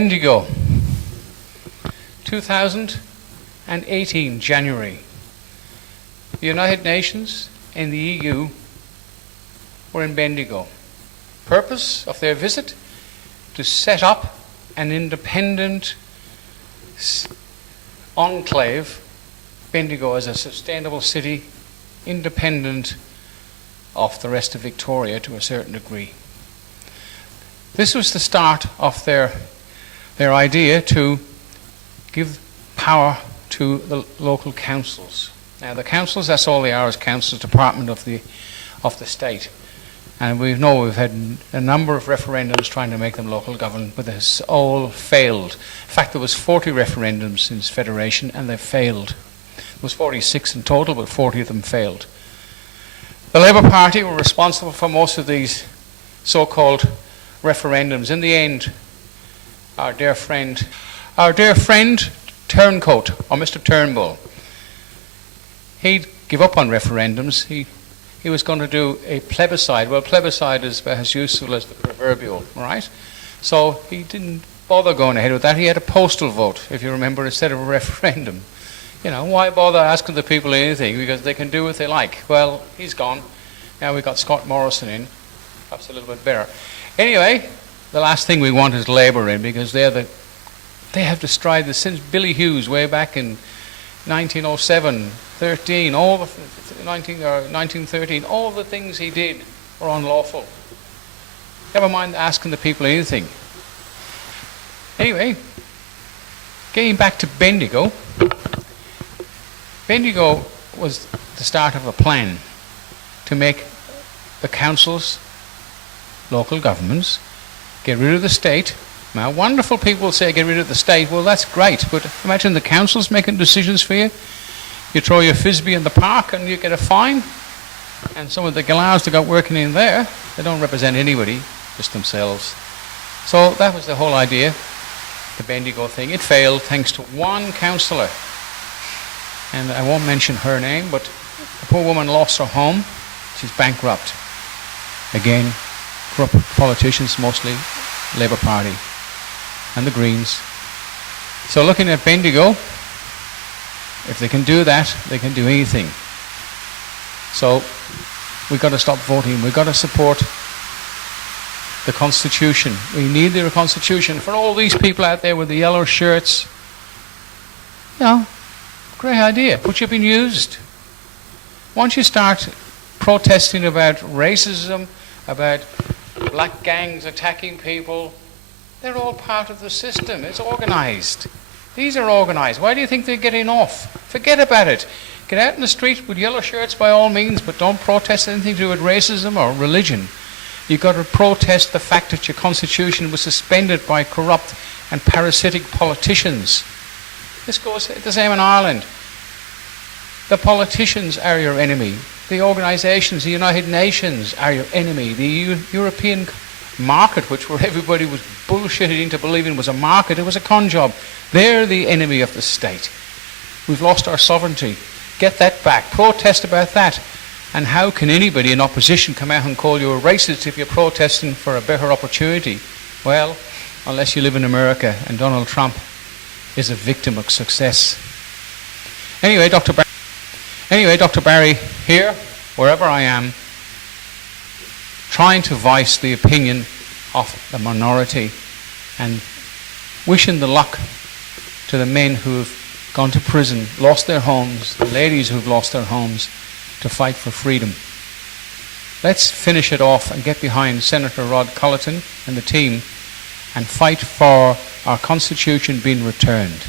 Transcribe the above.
Bendigo, 2018, January. The United Nations and the EU were in Bendigo. Purpose of their visit? To set up an independent enclave, Bendigo as a sustainable city, independent of the rest of Victoria to a certain degree. This was the start of their idea to give power to the local councils. Now the councils, that's all they are, is councils, department of the state. And we've had a number of referendums trying to make them local government, but this all failed. In fact, there was 40 referendums since Federation, and they failed. There was 46 in total, but 40 of them failed. The Labour Party were responsible for most of these so-called referendums. In the end, our dear friend Turncoat, or Mr. Turnbull, he'd give up on referendums. He was going to do a plebiscite. Well, plebiscite is as useful as the proverbial, right? So he didn't bother going ahead with that. He had a postal vote, if you remember, instead of a referendum. You know, why bother asking the people anything? Because they can do what they like. Well, he's gone. Now we've got Scott Morrison in. Perhaps a little bit better. Anyway, the last thing we want is Labour in, because they have destroyed this since Billy Hughes way back in 1907, 13, 1913, all the things he did were unlawful. Never mind asking the people anything. Anyway, getting back to Bendigo. Bendigo was the start of a plan to make the councils, local governments, get rid of the state. Now, wonderful people say get rid of the state. Well, that's great, but imagine the councils making decisions for you. You throw your frisbee in the park and you get a fine. And some of the galaos that got working in there, they don't represent anybody, just themselves. So that was the whole idea, the Bendigo thing. It failed thanks to one councillor. And I won't mention her name, but the poor woman lost her home. She's bankrupt. Again, corrupt politicians, mostly Labour Party and the Greens. So looking at Bendigo, if they can do that, they can do anything. So we've got to stop voting. We've got to support the Constitution. We need the Constitution. For all these people out there with the yellow shirts, you know, great idea, but you've been used. Once you start protesting about racism, about black gangs attacking people, they're all part of the system. It's organised. These are organised. Why do you think they're getting off? Forget about it. Get out in the street with yellow shirts by all means, but don't protest anything to do with racism or religion. You've got to protest the fact that your constitution was suspended by corrupt and parasitic politicians. This goes the same in Ireland. The politicians are your enemy. The organisations, the United Nations are your enemy. The European market, where everybody was bullshitted into believing was a market, it was a con job. They're the enemy of the state. We've lost our sovereignty. Get that back. Protest about that. And how can anybody in opposition come out and call you a racist if you're protesting for a better opportunity? Well, unless you live in America and Donald Trump is a victim of success. Anyway, Dr. Barry here, wherever I am, trying to voice the opinion of the minority and wishing the luck to the men who have gone to prison, lost their homes, the ladies who have lost their homes, to fight for freedom. Let's finish it off and get behind Senator Rod Colleton and the team and fight for our Constitution being returned.